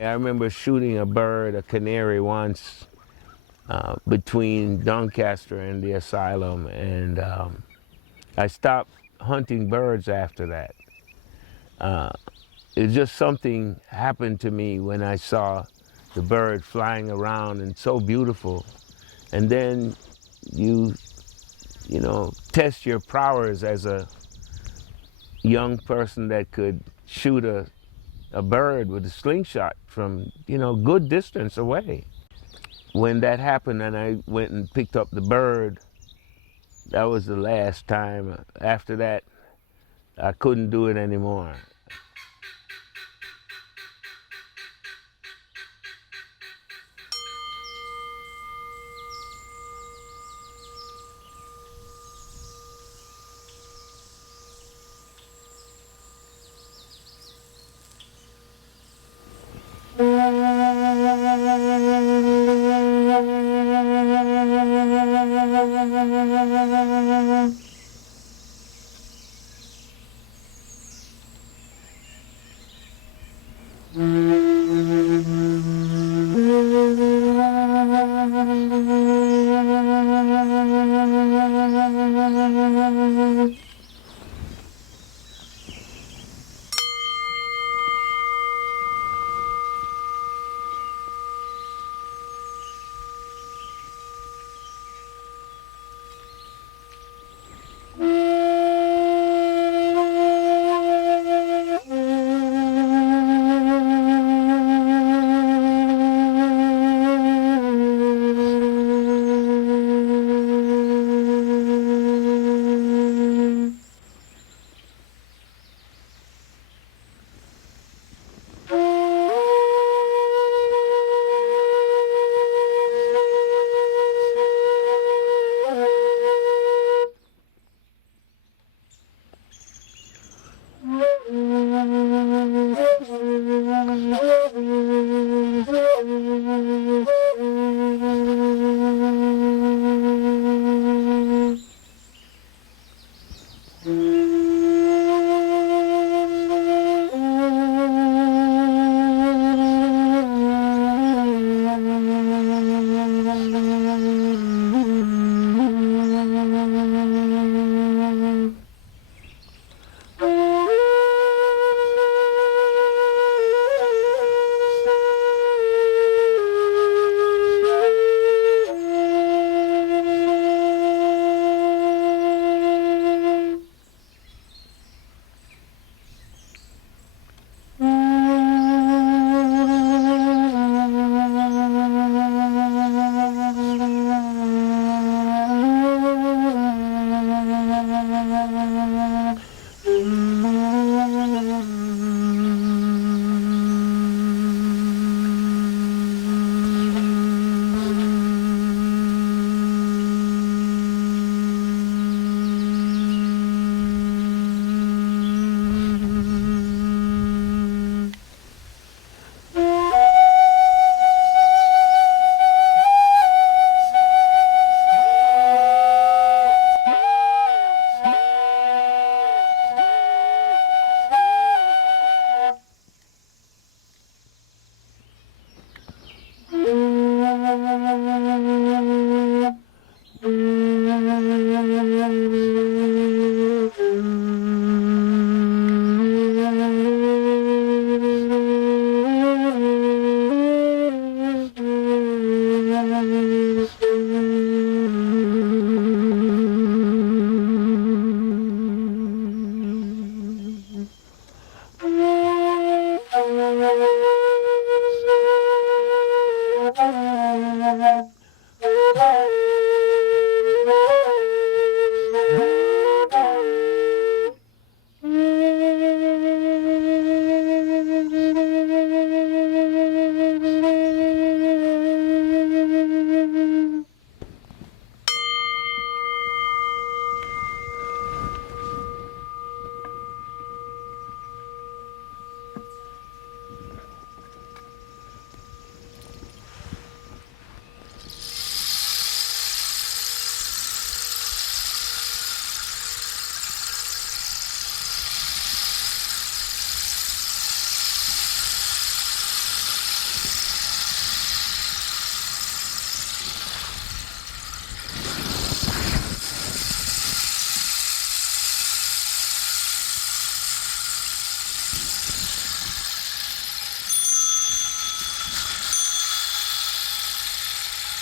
I remember shooting a bird, a canary, once between Doncaster and the asylum, and I stopped hunting birds after that. It just something happened to me when I saw the bird flying around and so beautiful. And then you, test your prowess as a young person that could shoot a bird with a slingshot from, good distance away. When that happened and I went and picked up the bird, that was the last time. After that, I couldn't do it anymore.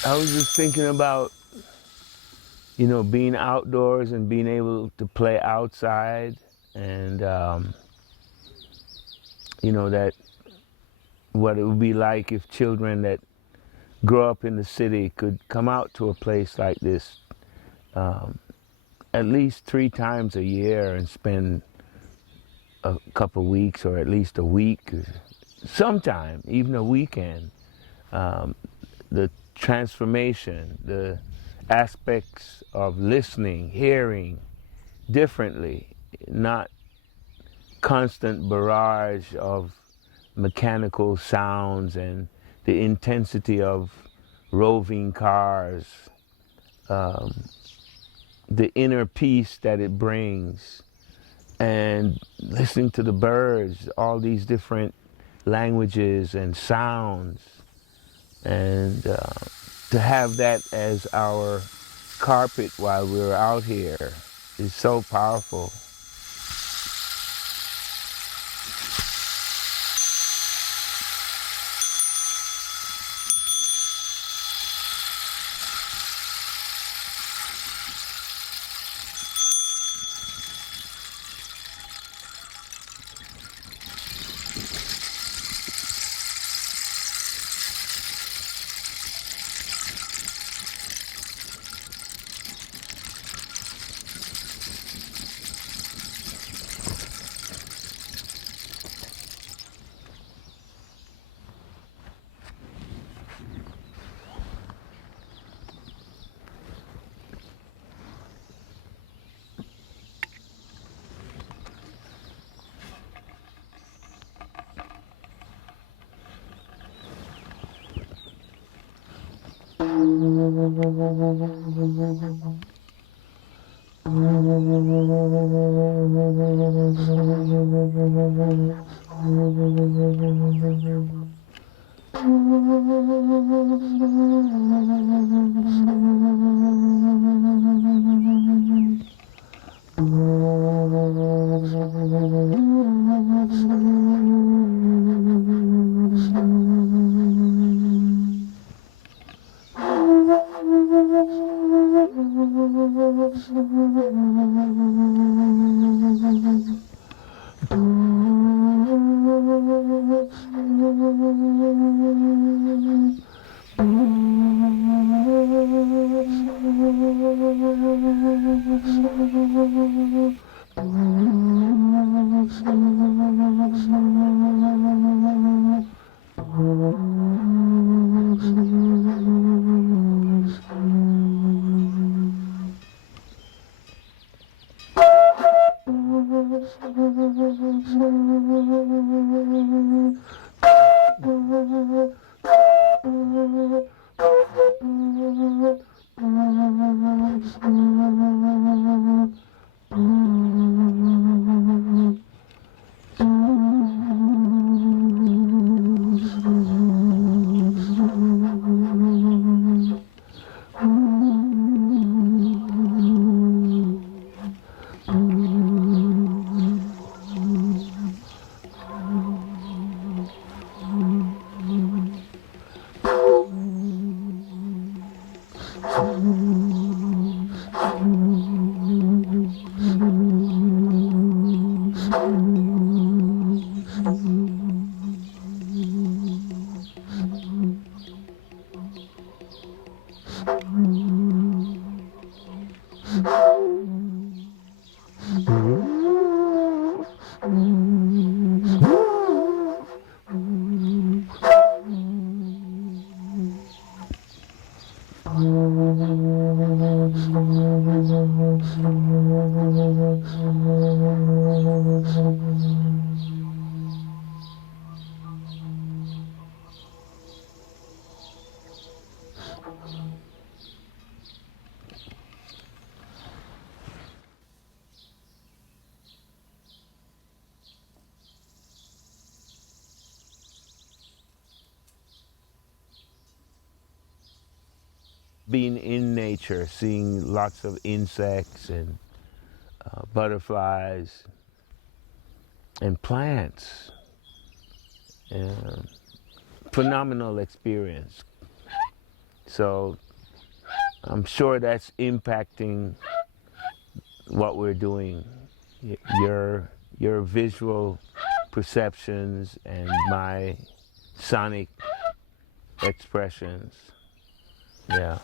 I was just thinking about, you know, being outdoors and being able to play outside, and you know, that what it would be like if children that grow up in the city could come out to a place like this at least 3 times a year and spend a couple weeks, or at least a week, sometime, even a weekend. The transformation, the aspects of listening, hearing differently, not constant barrage of mechanical sounds and the intensity of roving cars, the inner peace that it brings, and listening to the birds, all these different languages and sounds, and to have that as our carpet while we're out here is so powerful. Being in nature, seeing lots of insects and butterflies and plants. Phenomenal experience. So I'm sure that's impacting what we're doing. Your visual perceptions and my sonic expressions. Yeah.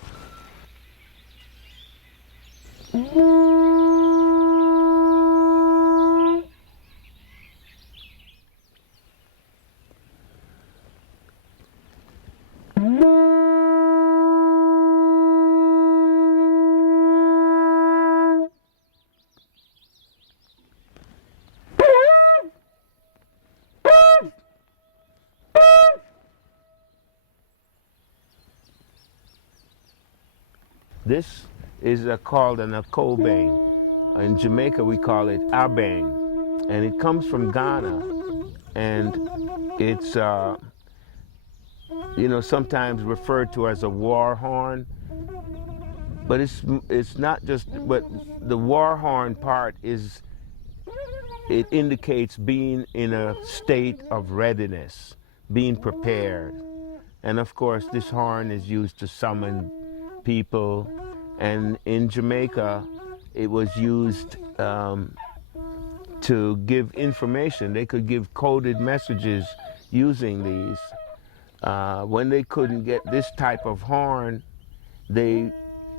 This is called an Akroben. In Jamaica, we call it Abeng, and it comes from Ghana, and it's sometimes referred to as a war horn, but it's not just. But the war horn part is, it indicates being in a state of readiness, being prepared, and of course, this horn is used to summon people. And in Jamaica, it was used to give information. They could give coded messages using these. When they couldn't get this type of horn, they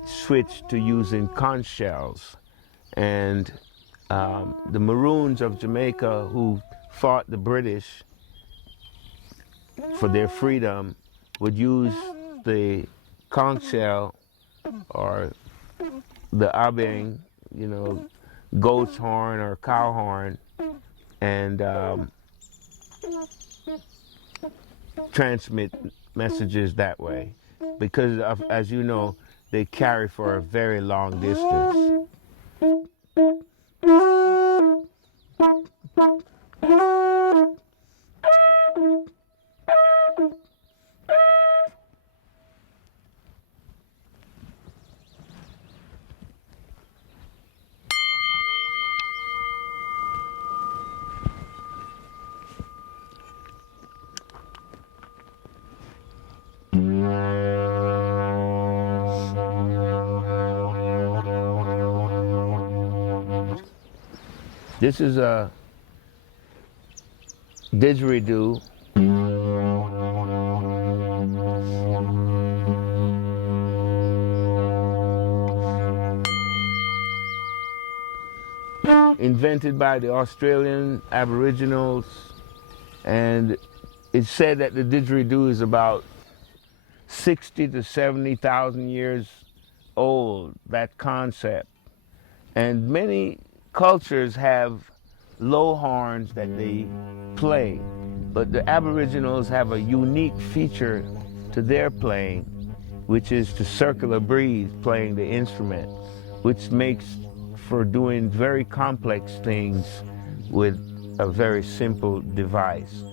switched to using conch shells. And the Maroons of Jamaica, who fought the British for their freedom, would use the conch shell or the Abeng, goat's horn or cow horn, and transmit messages that way. Because, as you know, they carry for a very long distance. This is a Didjeridu. Invented by the Australian Aboriginals, and it's said that the Didjeridu is about 60 to 70,000 years old, that concept. And many cultures have low horns that they play, but the Aboriginals have a unique feature to their playing, which is to circular breathe playing the instrument, which makes for doing very complex things with a very simple device.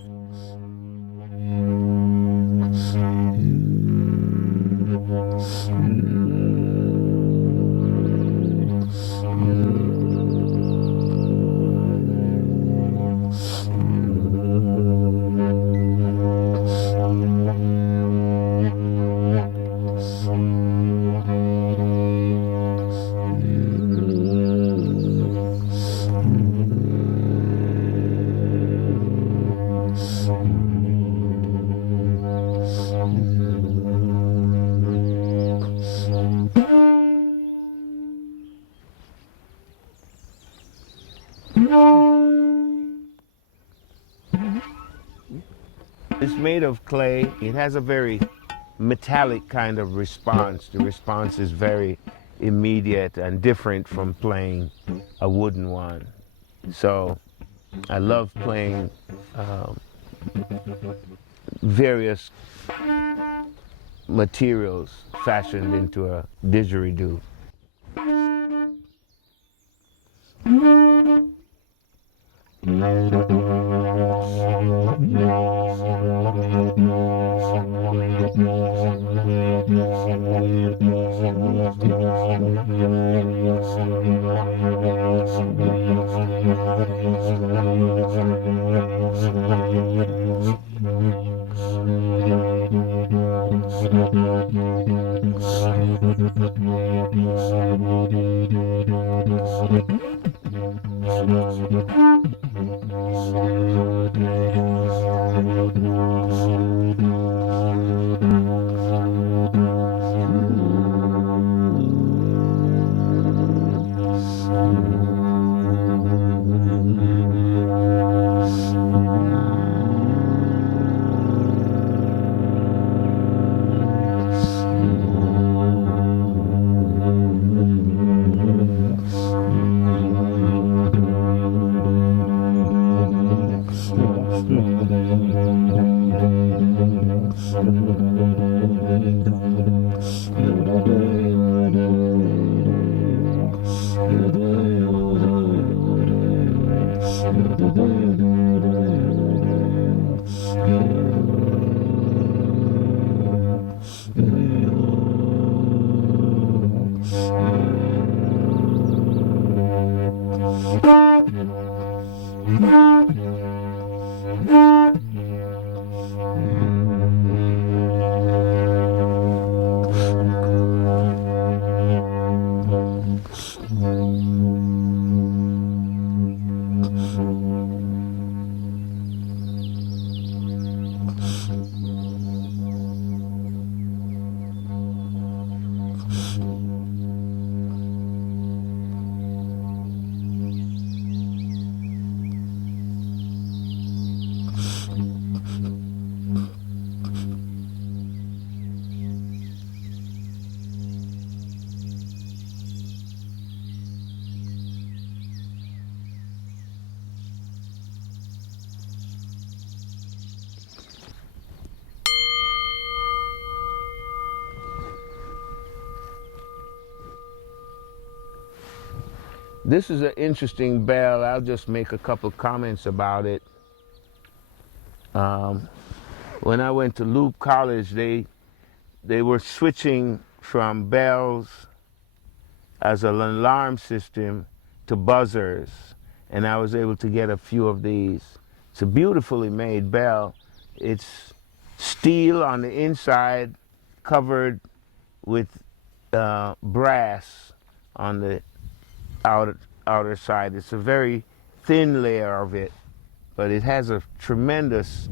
It's made of clay. It has a very metallic kind of response. The response is very immediate and different from playing a wooden one. So I love playing various materials fashioned into a didgeridoo. This is an interesting bell. I'll just make a couple comments about it. When I went to Loop College, they were switching from bells as an alarm system to buzzers, and I was able to get a few of these. It's a beautifully made bell. It's steel on the inside, covered with brass on the outer side. It's a very thin layer of it, but it has a tremendous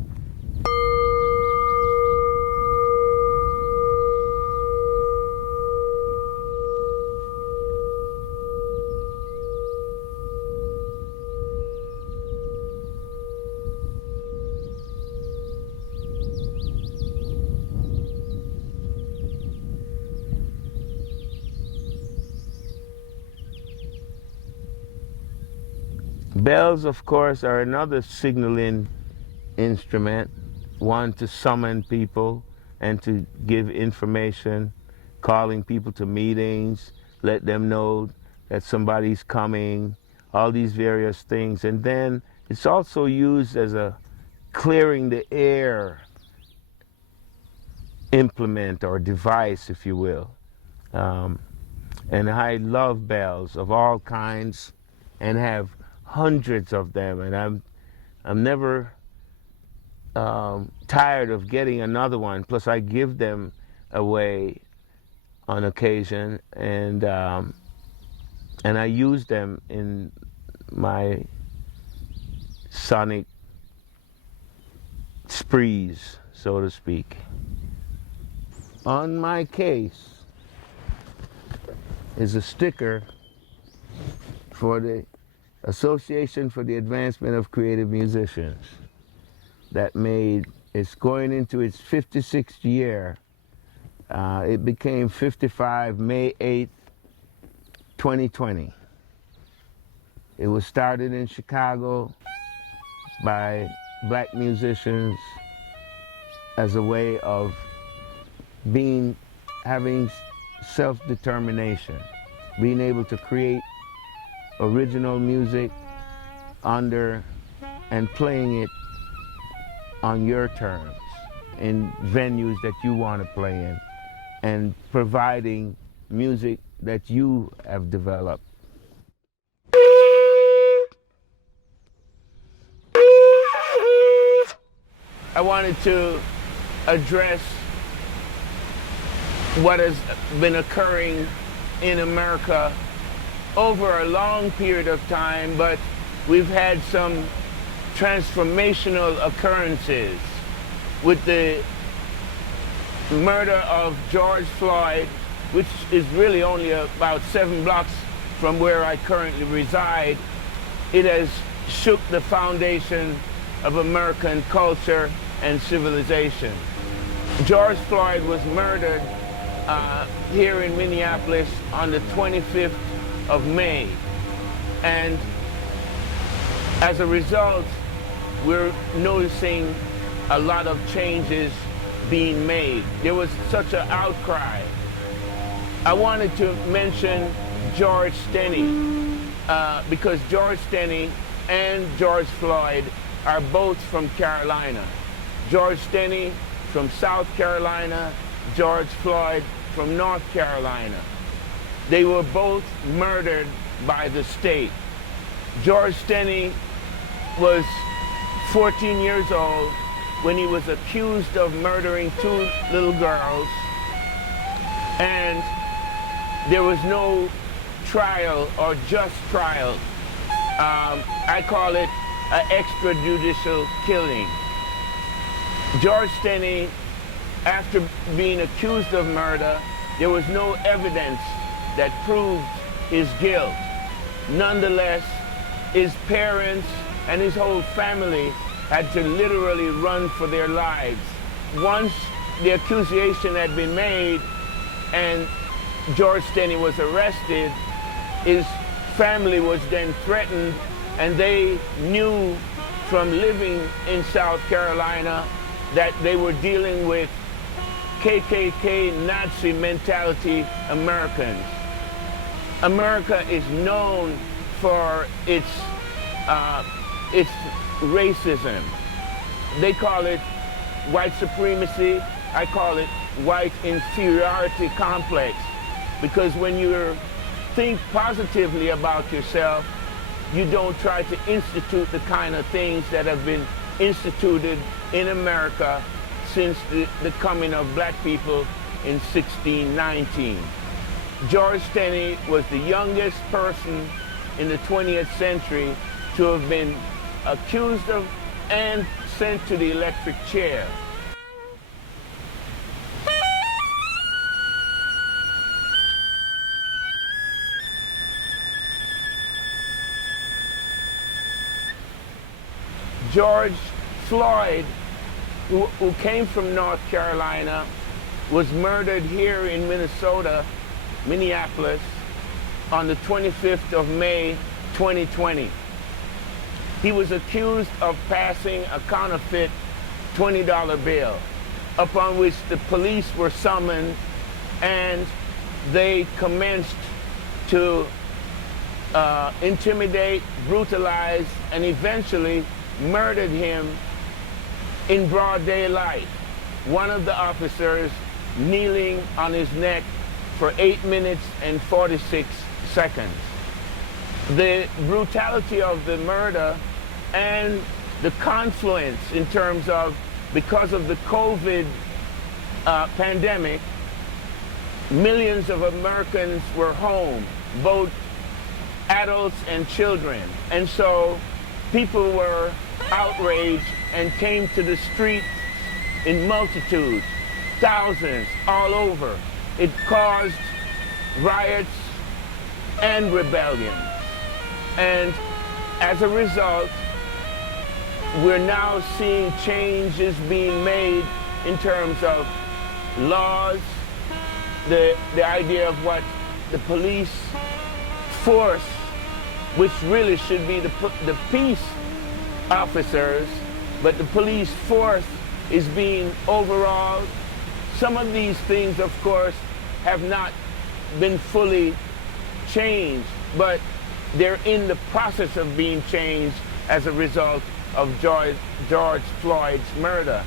bells, of course, are another signaling instrument, one to summon people and to give information, calling people to meetings, let them know that somebody's coming, all these various things. And then it's also used as a clearing the air implement or device, if you will. And I love bells of all kinds and have hundreds of them, and I'm never tired of getting another one. Plus, I give them away on occasion, and I use them in my sonic sprees, so to speak. On my case is a sticker for the Association for the Advancement of Creative Musicians it's going into its 56th year. It became 55 May 8th, 2020. It was started in Chicago by black musicians as a way of having self-determination, being able to create original music under and playing it on your terms in venues that you want to play in, and providing music that you have developed. I wanted to address what has been occurring in America over a long period of time, but we've had some transformational occurrences with the murder of George Floyd, which is really only about 7 blocks from where I currently reside. It has shook the foundation of American culture and civilization. George Floyd was murdered here in Minneapolis on the 25th of May. And as a result, we're noticing a lot of changes being made. There was such an outcry. I wanted to mention George Stenny because George Stenny and George Floyd are both from Carolina. George Stenny from South Carolina, George Floyd from North Carolina. They were both murdered by the state. George Stenny was 14 years old when he was accused of murdering 2 little girls, and there was no trial or just trial. I call it an extrajudicial killing. George Stenny, after being accused of murder, there was no evidence that proved his guilt. Nonetheless, his parents and his whole family had to literally run for their lives. Once the accusation had been made and George Stenny was arrested, his family was then threatened, and they knew from living in South Carolina that they were dealing with KKK Nazi mentality Americans. America is known for its racism. They call it white supremacy. I call it white inferiority complex, because when you think positively about yourself, you don't try to institute the kind of things that have been instituted in America since the coming of black people in 1619. George Stenny was the youngest person in the 20th century to have been accused of and sent to the electric chair. George Floyd, who came from North Carolina, was murdered here in Minneapolis, on the 25th of May, 2020. He was accused of passing a counterfeit $20 bill, upon which the police were summoned, and they commenced to intimidate, brutalize, and eventually murdered him in broad daylight. One of the officers kneeling on his neck for 8 minutes and 46 seconds. The brutality of the murder and the confluence in terms of, because of the COVID pandemic, millions of Americans were home, both adults and children. And so people were outraged and came to the streets in multitudes, thousands all over. It caused riots and rebellion. And as a result, we're now seeing changes being made in terms of laws, the idea of what the police force, which really should be the peace officers, but the police force is being overawed. Some of these things, of course, have not been fully changed, but they're in the process of being changed as a result of George Floyd's murder.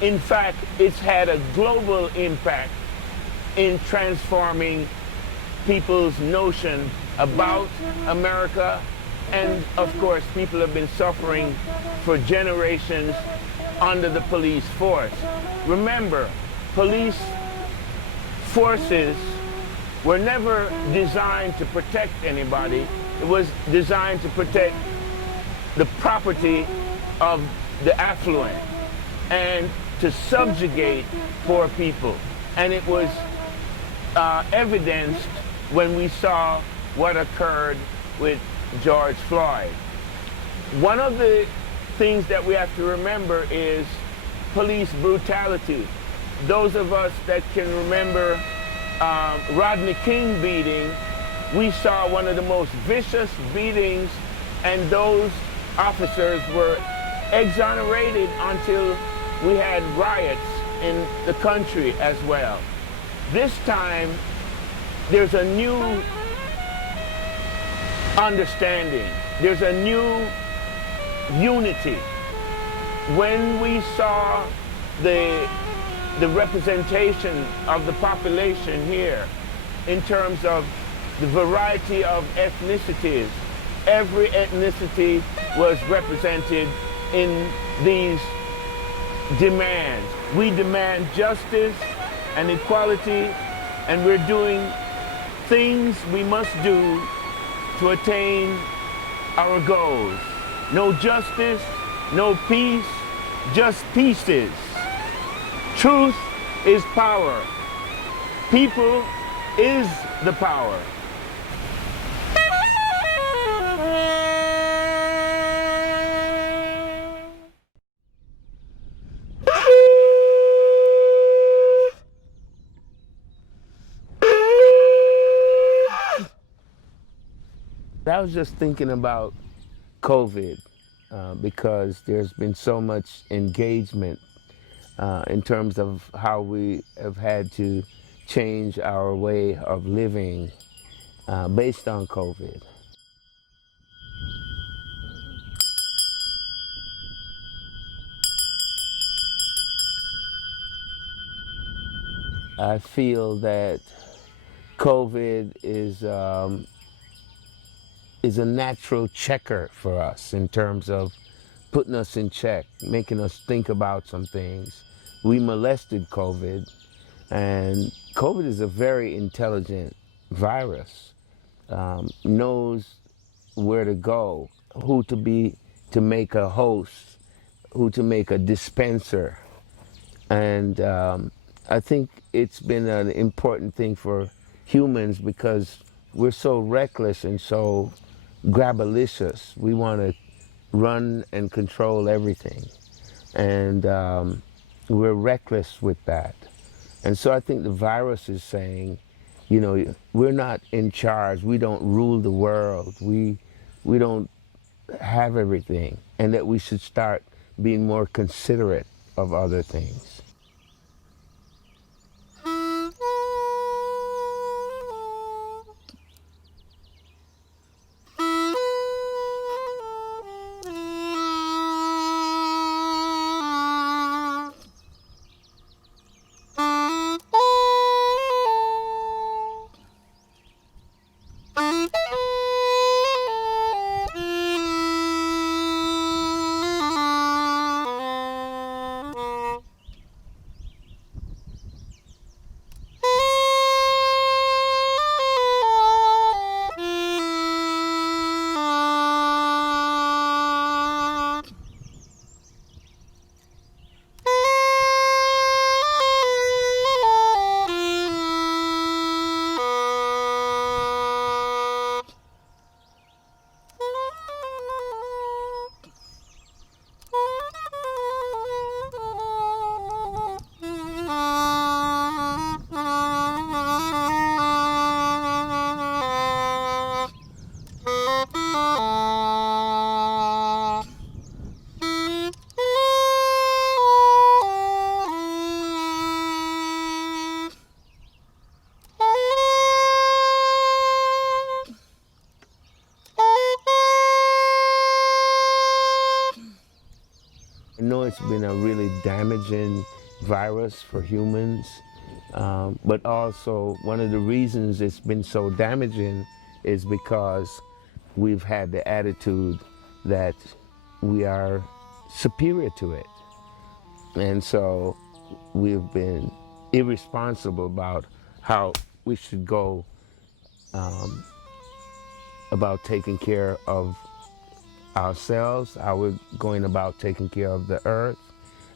In fact, it's had a global impact in transforming people's notion about America, and of course, people have been suffering for generations under the police force. Remember, police forces were never designed to protect anybody. It was designed to protect the property of the affluent and to subjugate poor people. And it was evidenced when we saw what occurred with George Floyd. One of the things that we have to remember is police brutality. Those of us that can remember Rodney King beating, we saw one of the most vicious beatings, and those officers were exonerated until we had riots in the country as well. This time, there's a new understanding. There's a new unity. When we saw the representation of the population here in terms of the variety of ethnicities, every ethnicity was represented in these demands. We demand justice and equality, and we're doing things we must do to attain our goals. No justice, no peace, just pieces. Truth is power. People is the power. I was just thinking about COVID because there's been so much engagement in terms of how we have had to change our way of living based on COVID. I feel that COVID is a natural checker for us in terms of putting us in check, making us think about some things. We molested COVID, and COVID is a very intelligent virus, knows where to go, who to be to make a host, who to make a dispenser. And I think it's been an important thing for humans because we're so reckless and so grabalicious. We want to run and control everything. And we're reckless with that. And so I think the virus is saying, you know, we're not in charge. We don't rule the world. We don't have everything. And that we should start being more considerate of other things. I know it's been a really damaging virus for humans, but also one of the reasons it's been so damaging is because we've had the attitude that we are superior to it. And so we've been irresponsible about how we should go about taking care of ourselves, how we're going about taking care of the earth,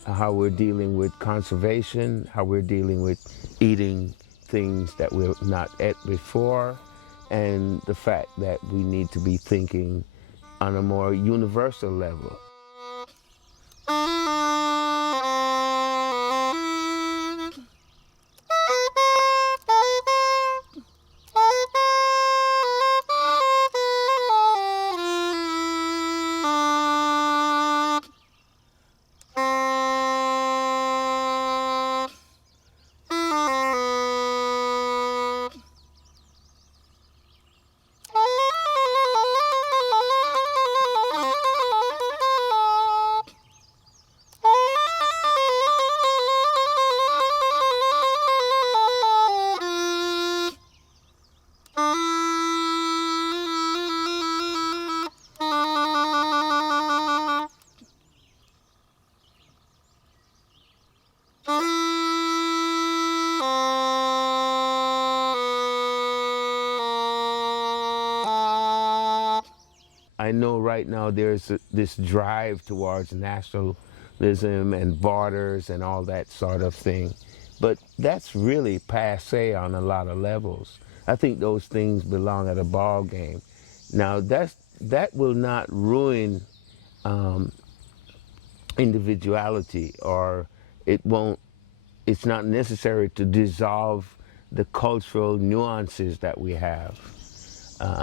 how we're dealing with conservation, how we're dealing with eating things that we're not ate before, and the fact that we need to be thinking on a more universal level. I know right now there's this drive towards nationalism and borders and all that sort of thing, but that's really passe on a lot of levels. I think those things belong at a ball game. Now that will not ruin individuality, or it won't. It's not necessary to dissolve the cultural nuances that we have.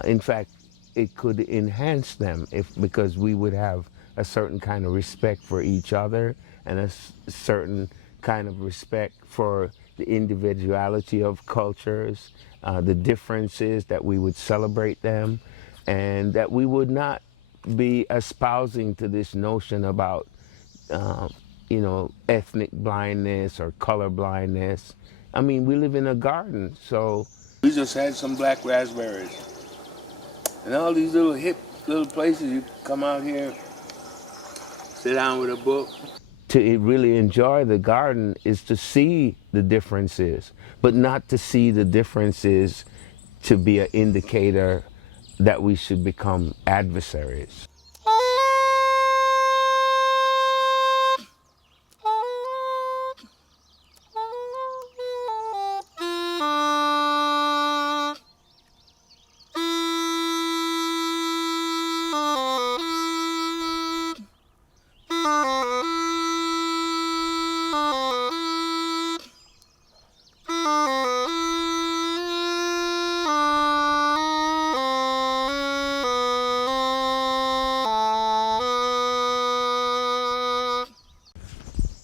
In fact, it could enhance them because we would have a certain kind of respect for each other and a certain kind of respect for the individuality of cultures, the differences, that we would celebrate them, and that we would not be espousing to this notion about ethnic blindness or color blindness. I mean, we live in a garden, so we just had some black raspberries. And all these little hip little places, you come out here, sit down with a book. To really enjoy the garden is to see the differences, but not to see the differences to be an indicator that we should become adversaries.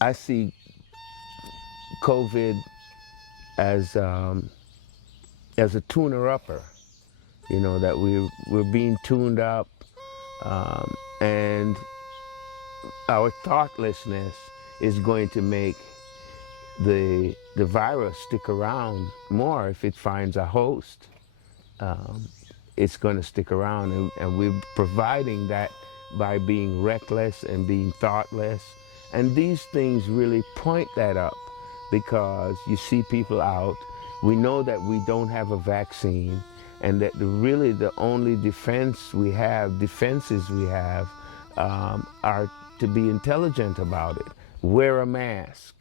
I see COVID as a tuner-upper, that we're being tuned up, and our thoughtlessness is going to make the virus stick around more. If it finds a host, it's going to stick around, and we're providing that by being reckless and being thoughtless. And these things really point that up, because you see people out. We know that we don't have a vaccine, and that really the only defenses we have, are to be intelligent about it. Wear a mask.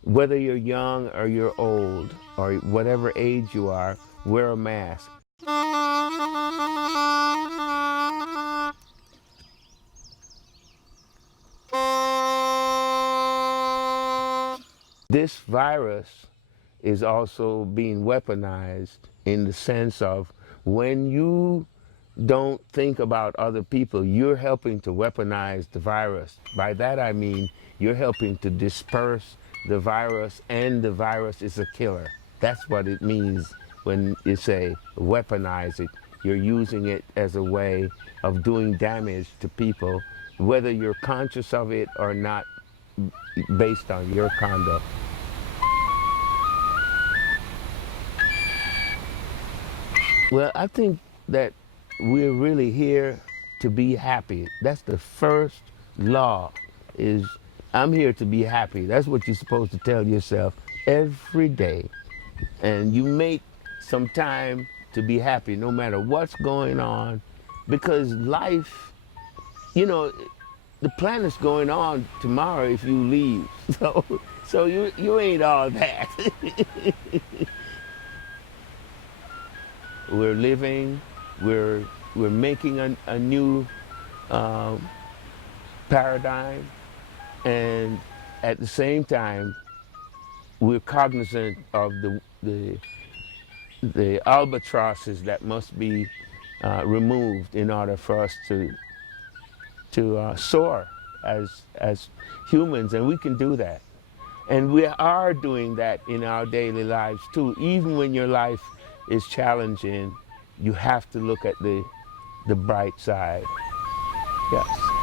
Whether you're young or you're old, or whatever age you are, wear a mask. This virus is also being weaponized in the sense of, when you don't think about other people, you're helping to weaponize the virus. By that I mean you're helping to disperse the virus, and the virus is a killer. That's what it means when you say weaponize it. You're using it as a way of doing damage to people, whether you're conscious of it or not, based on your conduct. Well, I think that we're really here to be happy. That's the first law, is I'm here to be happy. That's what you're supposed to tell yourself every day. and you make some time to be happy no matter what's going on, because life, you know, the planet's going on tomorrow if you leave. So you ain't all that. We're living, we're making a new paradigm, and at the same time, we're cognizant of the albatrosses that must be removed in order for us to soar as humans, and we can do that. And we are doing that in our daily lives too. Even when your life is challenging, you have to look at the bright side. Yes.